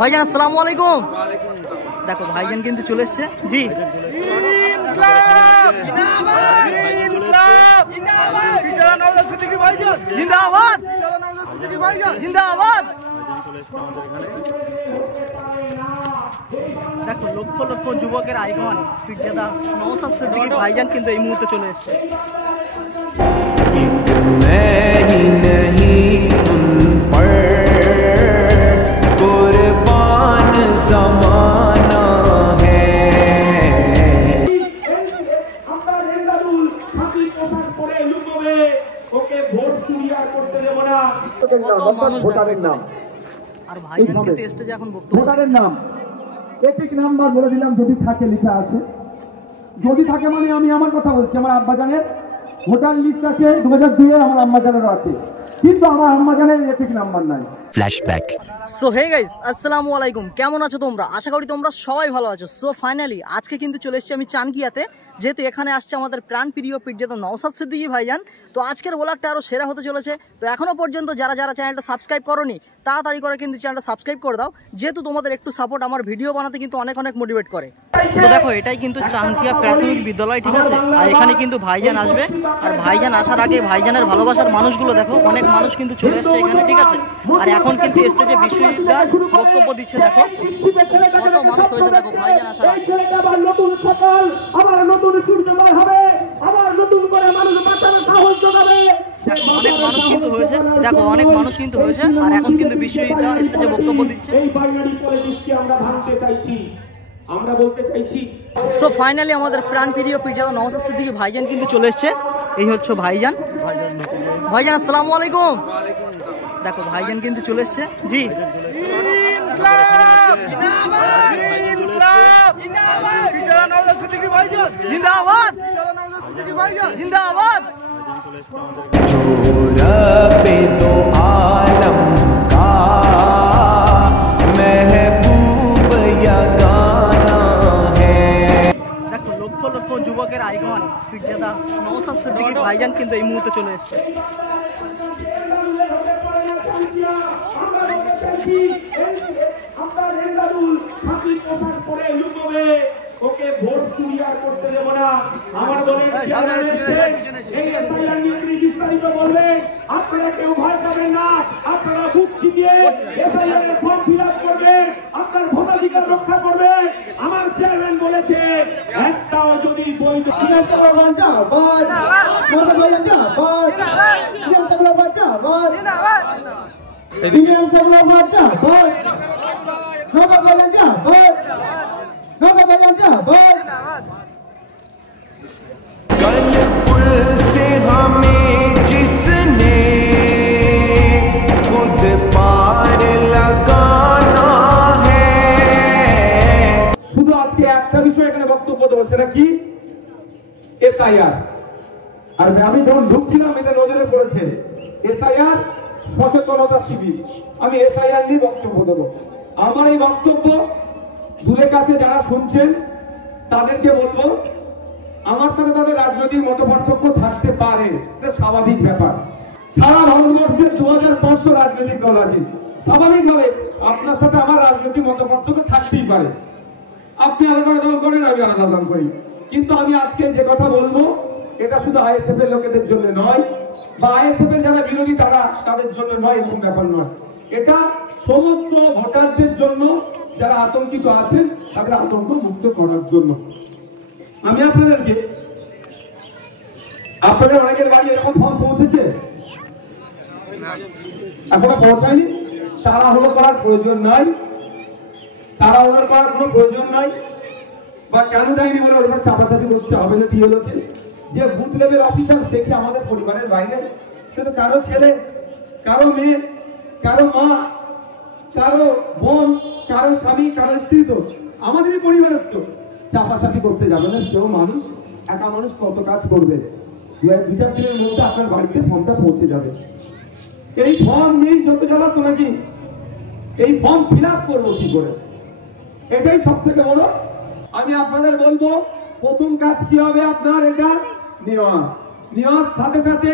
ভাইজান আসসালামু আলাইকুম। দেখো ভাইজান কিন্তু চলে এসছে। জি জিন্দাবাদ জিন্দাবাদ। দেখো লক্ষ লক্ষ যুবকের আইকন পীরজাদা নওশাদ সিদ্দিকী ভাইজান কিন্তু এই মুহূর্তে চলে এসছে। আর ভাইজান কিন্তু স্টেজে এখন ভোটারের নাম এপিক নাম্বার বলে দিলাম, যদি থাকে লেখা আছে, যদি থাকে মানে আমি আমার কথা বলছি। আমার আব্বাজানের ভোটার লিস্ট আছে 2002 এর, আমার আম্মাজানেরও আছে, কিন্তু আমার আম্মাজানের এপিক নাম্বার নাই। ফ্ল্যাশব্যাক। সো হে গাইস, আসসালামু আলাইকুম। কেমন আছো তোমরা? আশা করি তোমরা সবাই ভালো আছো। সো ফাইনালি আজকে কিন্তু চলে এসেছি আমি চানকিয়াতে, যেহেতু এখানে আসছে আমাদের প্রাণ প্রিয় পীরজাদা নওশাদ সিদ্দিকী ভাইজান। তো আজকের ব্লগটা আরও সেরা হতে চলেছে। তো এখনো পর্যন্ত যারা যারা চ্যানেলটা সাবস্ক্রাইব করোনি তাড়াতাড়ি করে কিন্তু চ্যানেলটা সাবস্ক্রাইব করে দাও, যেহেতু তোমাদের একটু সাপোর্ট আমার ভিডিও বানাতে কিন্তু অনেক অনেক মোটিভেট করে। তো দেখো এটাই কিন্তু চানকিয়া প্রাথমিক বিদ্যালয়, ঠিক আছে? আর এখানে কিন্তু ভাইজান আসবে, আর ভাইজান আসার আগে ভাইজানের ভালোবাসার মানুষগুলো দেখো, অনেক মানুষ কিন্তু চলে এসছে এখানে, ঠিক আছে? আর এখন কিন্তু স্টেজে বিশ্বজিৎদার বক্তব্য দিচ্ছে। দেখো কত মানুষ হয়েছে, দেখো ভাইজান আসার আগে। অনেক মানুষ কিন্তু হয়েছে, দেখো অনেক মানুষ কিন্তু হয়েছে। আর এখন কিন্তু বিশ্বজিৎদা স্টেজে বক্তব্য দিচ্ছে। সো ফাইনালি আমাদের প্রাণ প্রিয় পীরজাদা নওশাদ সিদ্দিকী ভাইজান কিন্তু চলে এসছে। এই হচ্ছে ভাইজান। ভাইজান আসসালামু আলাইকুম। দেখো ভাইজান কিন্তু চলে এসছে। জি জিন্দাবাদ জিন্দাবাদ। দেখো লক্ষ লক্ষ যুবকের আইকন পীরজাদা নওশাদ সিদ্দিকী ভাইজান কিন্তু এই মুহূর্তে চলে এসছে। ওকে ভোট চুরি আর করতে দেব না। আমার দলের বিস্তারিত বলবেন, আপনারা কেউ ভয় পাবেন না, আপনারা বুক ছিটিয়ে এসআইআর এর ফর্ম ফিল আপ করবেন, আপনার ভোটাধিকার রক্ষা করবেন। আমার চেয়ারম্যান বলেছে একটাও যদি বৈধ कल पुल से हमें जिसने खुद पार लगाना है। শুধু আজকে একটা বিষয় এখানে বক্তব্য দেবো, সেটা কি? এসআইআর। আর আমি যখন ঢুকছিলাম এটা নজরে পড়েছে, এসআইআর সচেতনতা শিবির। আমি এসআইআর নিয়ে বক্তব্য দেবো। আমার এই বক্তব্য দূরের কাছে যারা শুনছেন তাদেরকে বলবো, আমার সাথে তাদের রাজনৈতিক মতপার্থক্য থাকতে পারে, এটা স্বাভাবিক ব্যাপার। সারা ভারতবর্ষের 2500 রাজনৈতিক দল আছে, স্বাভাবিকভাবে আপনার সাথে আমার রাজনৈতিক মতপার্থক্য থাকতেই পারে। আপনি আলাদা দল করেন, আমি আলাদা দল করি, কিন্তু আমি আজকে যে কথা বলবো এটা শুধু আইএসএফ এর লোকেদের জন্য নয়, বা আইএসএফ এর যারা বিরোধী তারা তাদের জন্য নয়, এরকম ব্যাপার নয়। এটা সমস্ত ভোটারদের জন্য, যারা আতঙ্কিত আছেন তাদের আতঙ্ক মুক্ত করার জন্য। আমি আপনাদের অনেকের বাড়ি এরকম ফর্ম পৌঁছেছে, এখনো পৌঁছায়নি। তাড়াহুড়ো করার প্রয়োজন নাই, তাড়াহুড়ো করার কোনো প্রয়োজন নাই। বা কেন যায়নি বলে ওর উপর চাপাচাপি করতে হবে না। বিএলওতে যে বুথ লেভেল অফিসার, সে কি আমাদের পরিবারের বাইরে? সে তো কারো ছেলে, কারো মেয়ে, কারো মা, কারো বোন, কারো স্বামী, কারো স্ত্রী, তো আমাদেরই পরিবারের। তো চাপাচাপি করতে যাবে না, সেও মানুষ, একা মানুষ কত কাজ করবে। 2-4 দিনের মধ্যে আপনার বাড়িতে ফর্মটা পৌঁছে যাবে। এই ফর্ম নেই যত জ্বালাতো নাকি, এই ফর্ম ফিল আপ করবো কি করে, এটাই সব থেকে বড়। আমি আপনাদের বলবো প্রথম কাজ কি হবে, আপনার এটা নেওয়ার সাথে সাথে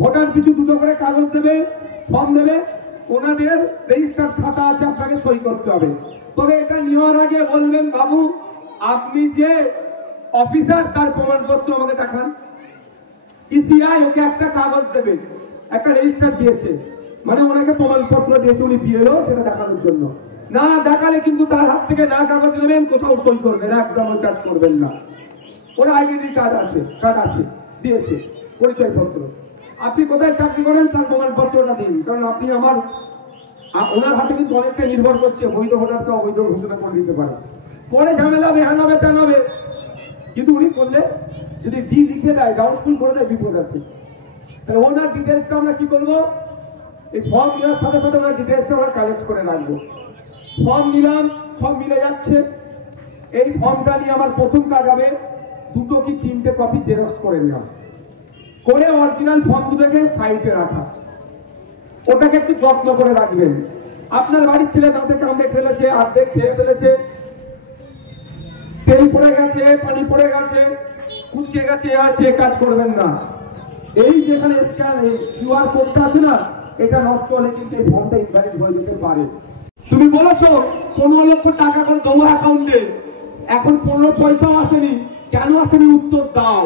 ভোটার পিছু 2টো করে কাগজ দেবে, ফর্ম দেবে। ওনাদের রেজিস্টার খাতা আছে, আপনাকে সই করতে হবে। তবে এটা নেওয়ার আগে বলবেন, বাবু আপনি যে অফিসার তার প্রমাণপত্র আমাকে দেখান। ইসিআই ওকে একটা কাগজ দেবে, একটা রেজিস্টার দিয়েছে, মানে ওনাকে প্রমাণপত্র দিয়েছে উনি বিএলও, সেটা দেখানোর জন্য। না দেখালে কিন্তু তার হাত থেকে না কাগজ নেবেন, কোথাও সই করবেন, একদম ওই কাজ করবেন না। ওর আইডেন্টি কার্ড আছে দিয়েছে, পরিচয়পত্র। আপনি কোথায় চাকরি করেন তার প্রমাণপত্রটা দিন, কারণ আপনি ওনার হাতে কিন্তু অনেকটা নির্ভর করছে, বৈধ ভোটারকে অবৈধ ঘোষণা করে দিতে পারে। পরে ঝামেলা হবে, হ্যান হবে, ত্যান হবে। কিন্তু উনি করলে যদি ডি লিখে দেয়, ডাউটফুল করে দেয়, বিপদ আছে। তাহলে ওনার ডিটেলসটা আমরা কি করবো, এই ফর্ম দেওয়ার সাথে সাথে ওনার ডিটেলসটা আমরা কালেক্ট করে রাখবো। ফর্ম নিলাম, সব মিলে যাচ্ছে। এই ফর্মটা নিয়ে আমার প্রথম কাজ হবে 2 কি 3টে কপি জেরক্স করে নেওয়া, করে অরিজিনাল ফর্ম দুটোকে সাইডে রাখা। ওটাকে একটু যত্ন করে রাখবেন। আপনার বাড়ির ছেলে দাঁতে কামড়ে ফেলেছে, অর্ধেক খেয়ে ফেলেছে, তেল পড়ে গেছে, পানি পড়ে গেছে, কুচকে গেছে, আছে, কাজ করবেন না। এই যেখানে স্ক্যান কিউআর কোডটা আছে না, এটা নষ্ট হলে কিন্তু এই ফর্মটা ইনভ্যালিড হয়ে যেতে পারে। তুমি বলেছো 15 লক্ষ টাকা করে দেবো অ্যাকাউন্টে, এখন 15 পয়সাও আসেনি, কেন আসেনি উত্তর দাও।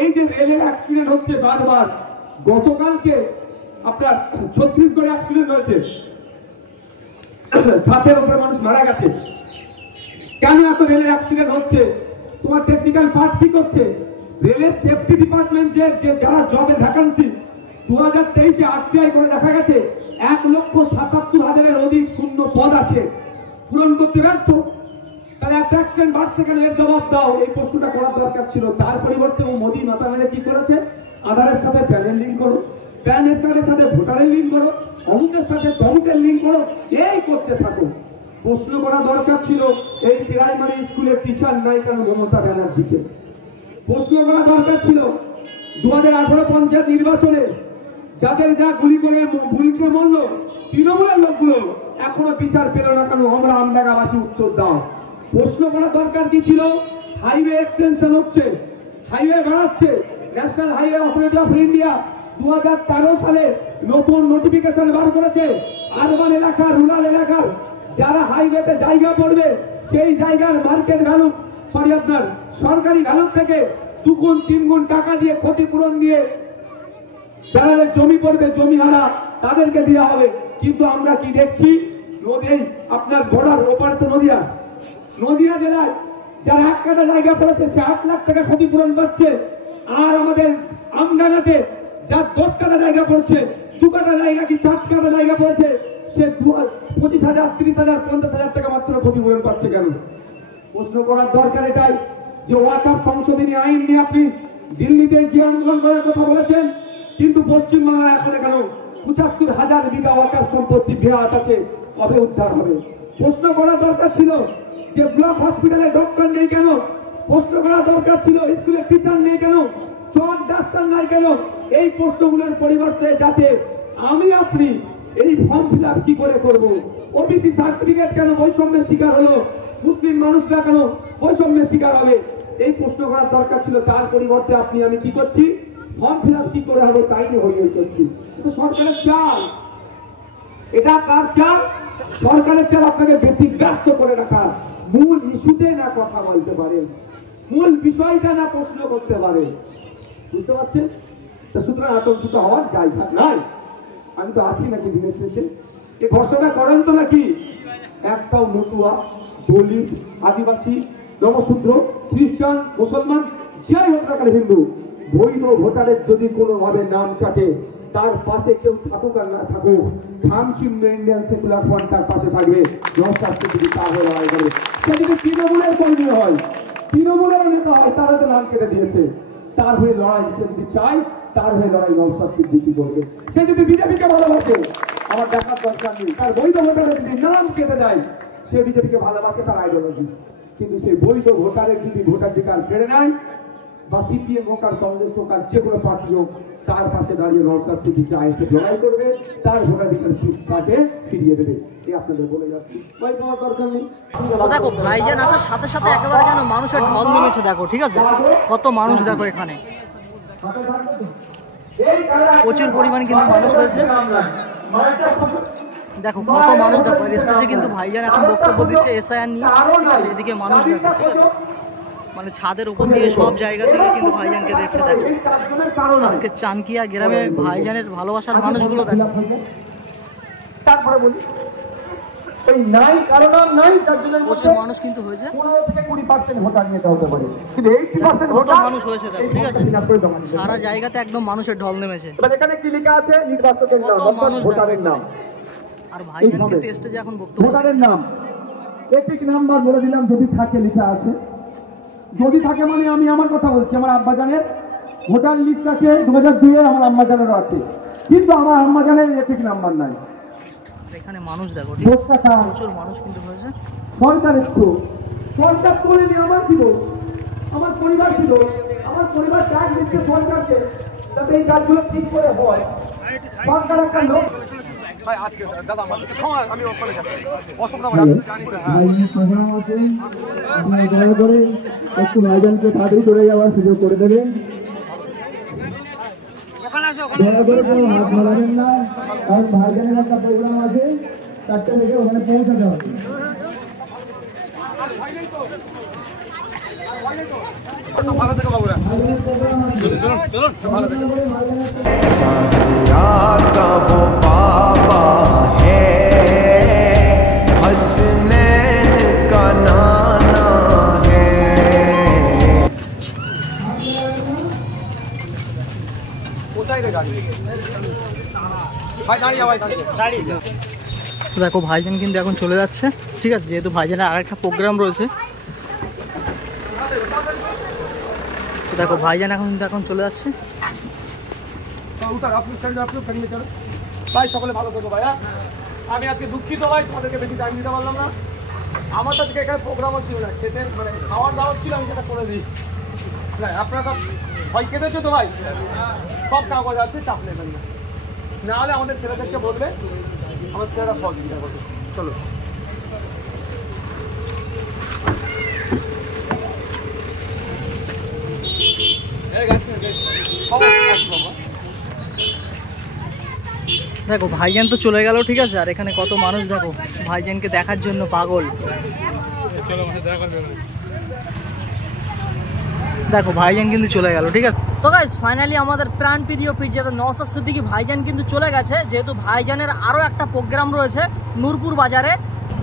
এই যে রেলের অ্যাক্সিডেন্ট হচ্ছে বারবার, গতকালকে আপনার ছত্তিশগড়ে অ্যাক্সিডেন্ট হয়েছে, 7-এর উপরে মানুষ মারা গেছে। কেন এত রেলের অ্যাক্সিডেন্ট হচ্ছে? তোমার টেকনিক্যাল পার্ট কি করছে? রেলের সেফটি ডিপার্টমেন্ট যে যারা জবের ভ্যাকান্সি 2023-এ আরটিআই করে দেখা গেছে 1,77,000-এর অধিক শূন্য পদ আছে, পূরণ করতে ব্যর্থ। তাহলে একটা অ্যাক্সিডেন্ট বাড়ছে কেন, এর জবাব দাও। এই প্রশ্নটা করার দরকার ছিল। তার পরিবর্তে মোদি মাথা মেলে কি করেছে, আধারের সাথে প্যানের লিঙ্ক করো, প্যানের কার্ডের সাথে ভোটারের লিঙ্ক করো, অমুকের সাথে তমুকের লিঙ্ক করো, এই করতে থাকো। প্রশ্ন করা দরকার ছিল এই প্রাইমারি স্কুলের টিচার নাই কেন মমতা ব্যানার্জিকে। প্রশ্ন করা দরকার ছিল 2018 পঞ্চায়েত নির্বাচনে যাদের যা গুলি করে ভুলকে মরল তৃণমূলের লোকগুলো, এখনো বিচার পেল না কেন, আমরা আমডাঙ্গাবাসী উত্তর দাও। প্রশ্ন করা দরকার কি ছিল, হাইওয়ে এক্সটেনশন হচ্ছে, হাইওয়ে বাড়াচ্ছে, national highway authority of India 2013 সালে নতুন নোটিফিকেশন বার করেছে, আরবান এলাকা, রুরাল এলাকার যারা হাইওয়েতে জায়গা পড়বে সেই জায়গার মার্কেট ভ্যালু, আপনার সরকারি ভ্যালু থেকে 2 গুণ 3 গুণ টাকা দিয়ে ক্ষতিপূরণ দিয়ে যারা জমি পড়বে, জমি হারা, তাদেরকে দেওয়া হবে। কিন্তু আমরা কি দেখছি, নদী আপনার বর্ডার ওপারে তো নদিয়া জেলায় যারা 1 কাঠা জায়গা পড়েছে সে 8 লাখ টাকা ক্ষতিপূরণ পাচ্ছে, আর আমাদের আমডাঙ্গাতে যার 10 কাঠা জায়গা পড়ছে, 2 কাঠা জায়গা কি 4 কাঠা জায়গা পড়েছে, সে 25,000, 30,000, 50,000 টাকা মাত্র ক্ষতিপূরণ পাচ্ছে কেন? প্রশ্ন করার দরকার এটাই যে ওয়াকফ সংশোধনী আইন নিয়ে আপনি দিল্লিতে গিয়ে আন্দোলন করার কথা বলেছেন, কিন্তু পশ্চিমবাংলায় এখন কেন 75,000 বিঘা ওয়াকফ সম্পত্তি বেহাত আছে, কবে উদ্ধার হবে? প্রশ্ন করা দরকার ছিল যে ব্লক হসপিটালে ডক্টর নেই কেন? প্রশ্ন করা দরকার ছিল স্কুলে টিচার নেই কেন, চক ডাক্তার নাই কেন? এই প্রশ্নগুলোর পরিবর্তে যাতে আমি আপনি এই ফর্ম ফিল আপ কি করে করব, ওবিসি সার্টিফিকেট কেন বৈষম্যের শিকার হলো, মুসলিম মানুষরা কেন বৈষম্যের শিকার হবে, এই প্রশ্ন করার দরকার ছিল। তার পরিবর্তে আপনি আমি কি করছি, ফর্ম ফিল আপ কি করে হবে তাই নিয়ে হইচই করছি। কিন্তু সরকারের চাল, এটা কার চাল? সরকারের চাল আপনাকে ব্যতিব্যস্ত করে রাখা, মূল ইস্যুতে না কথা বলতে পারে, মূল বিষয়টা না প্রশ্ন করতে পারে, বুঝতে পারছেন? সুতরাং আতঙ্কিত হওয়ার জায়গা নাই। আমি তো আছি নাকি দিনের শেষে, এই ভরসাটা করেন তো নাকি? একটাও মতুয়া, দলিত, আদিবাসী, নমশূদ্র, খ্রিস্টান, মুসলমান, যাই হোক না কেন হিন্দু, বৈধ ভোটারের যদি কোনোভাবে নাম কাটে, তার পাশে কেউ থাকুক আর না থাকুক, খাম চিহ্ন ইন্ডিয়ান সেকুলার ফ্রন্ট তার পাশে থাকবে। যদি তার হয়ে লড়াই করে, সে যদি তৃণমূলের কর্মী হয়, তৃণমূলের নেতা হয়, তার হয়তো নাম কেটে দিয়েছে, তার হয়ে লড়াই সে যদি চায়, তার হয়ে লড়াই নওশাদ সিদ্দিকী করবে। সে যদি বিজেপিকে ভালোবাসে, আমার দেখার দরকার নেই, তার বৈধ ভোটারের যদি নাম কেটে দেয়, সে বিজেপিকে ভালোবাসে, তার আইডিওলজি। কিন্তু সেই বৈধ ভোটারের যদি ভোটাধিকার কেড়ে নেয়, বা সিপিএম হোক আর কংগ্রেস হোক আর যে কোনো পার্টি হোক, তার পাশে দাঁড়িয়ে নওশাদ সিদ্দিকী আইএসএফ লড়াই করবে, তার ভোটাধিকার তাকে ফিরিয়ে দেবে। এই আপনাদের বলে যাচ্ছি, ভয় পাওয়ার দরকার নেই। দেখো ভাইজান আসার সাথে সাথে একেবারে যেন মানুষের ঢল নেমেছে, দেখো ঠিক আছে, কত মানুষ দেখো এখানে, প্রচুর পরিমাণ কিন্তু মানুষ হয়েছে। দেখো কত মানুষ, দেখো স্টেজে কিন্তু ভাইজান এখন বক্তব্য দিচ্ছে এসআইআর নিয়ে। এদিকে মানুষ দেখো, ঠিক আছে, মানে ছাদের উপর দিয়ে সব জায়গা থেকে কিন্তু ভাইজানকে দেখছে। দেখো আজকে চানকিয়া গ্রামে ভাইজানের ভালোবাসার মানুষগুলো দেখো। তারপরে বলি এই নাই কারণ নাই চারজনের প্রচুর মানুষ কিন্তু হয়েছে, 15 থেকে 20% ভোটার নিতে হতে পারে, কিন্তু 80% কত ভোটার মানুষ হয়েছে দেখো, ঠিক আছে, সারা জায়গাতে একদম মানুষের ঢল নেমেছে। এবার এখানে কি লেখা আছে? নির্বাচকের নাম, মানুষ ভোটারের নাম। আর ভাইজান কিন্তু স্টেজে এখন বক্তব্য ভোটারের নাম এপিক নাম্বার বলে দিলাম, যদি থাকে লেখা আছে। যদি থাকে মানে আমি আমার কথা বলছি, আমার আব্বাজানের ভোটার লিস্ট আছে 2002 এর, আমার আম্মাজানেরও আছে, কিন্তু আমার আম্মাজানের এপিক নাম্বার নাই। এখানে মানুষ দেখো, ঠিক আছে, প্রচুর মানুষ কিন্তু হয়েছে। সরকারের তো সরকার করে নিয়ে আমার ছিল, আমার পরিবার ছিল, আমার পরিবার ট্যাক্স দিচ্ছে সরকারকে, যাতে এই কাজগুলো ঠিক করে হয়। সরকার একটা লোক প্রোগ্রাম আছে, আপনারা দয়া করে একটু ভাইজানকে তাড়াতাড়ি চলে যাওয়ার সুযোগ করে দেবেন। দয়া করে কেউ হাত মারাবেন না, কারণ ভাইজানের একটা প্রোগ্রাম আছে, 4টা থেকে ওখানে পৌঁছাতে হবে। का वो बाबा है, हसनैन का नाना है। দেখো ভাইজান কিন্তু এখন চলে যাচ্ছে, ঠিক আছে, যেহেতু ভাইজানের আর একটা প্রোগ্রাম রয়েছে। দেখো ভাইজান এখন চলে যাচ্ছে। ভাই সকলে ভালো থাকো ভাই। আমি আজকে দুঃখিত ভাই, তোমাদেরকে বেশি টাইম দিতে পারলাম না। আমার তো আজকে এখানে প্রোগ্রামও ছিল না, খেতে মানে খাওয়ার দাওয়ার ছিল, আমি সেটা করে দিই। না আপনারা সব ভয় কেটেছো তো ভাই, সব কাগজ আছে, চাপ নেবেন না, নাহলে আমাদের ছেলেদেরকে বলবে, আমার ছেলেরা সহযোগিতা করবে। চলো দেখো ভাইজান তো চলে গেল, ঠিক আছে, আর এখানে কত মানুষ দেখো ভাইজানকে দেখার জন্য পাগল। দেখো ভাইজান কিন্তু চলে গেল, ঠিক আছে। তো গাইস ফাইনালি আমাদের প্রাণপ্রিয় পীরজাদা নওশাদ সিদ্দিকী ভাইজান কিন্তু চলে গেছে, যেহেতু ভাইজানের আরও একটা প্রোগ্রাম রয়েছে নূরপুর বাজারে।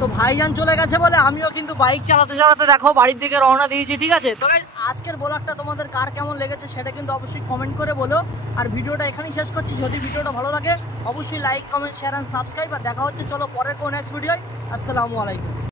তো ভাইজান চলে গেছে বলে আমিও কিন্তু বাইক চালাতে চালাতে দেখো বাড়ির দিকে রওনা দিয়েছি, ঠিক আছে। তো গাইস আজকের ব্লগটা তোমাদের কার কেমন লেগেছে সেটা কিন্তু অবশ্যই কমেন্ট করে বলো। আর ভিডিওটা এখানেই শেষ করছি। যদি ভিডিওটা ভালো লাগে অবশ্যই like, comment, share and subscribe. আর দেখা হচ্ছে চলো পরের কোন নেক্সট ভিডিওয়। আসসালামু আলাইকুম।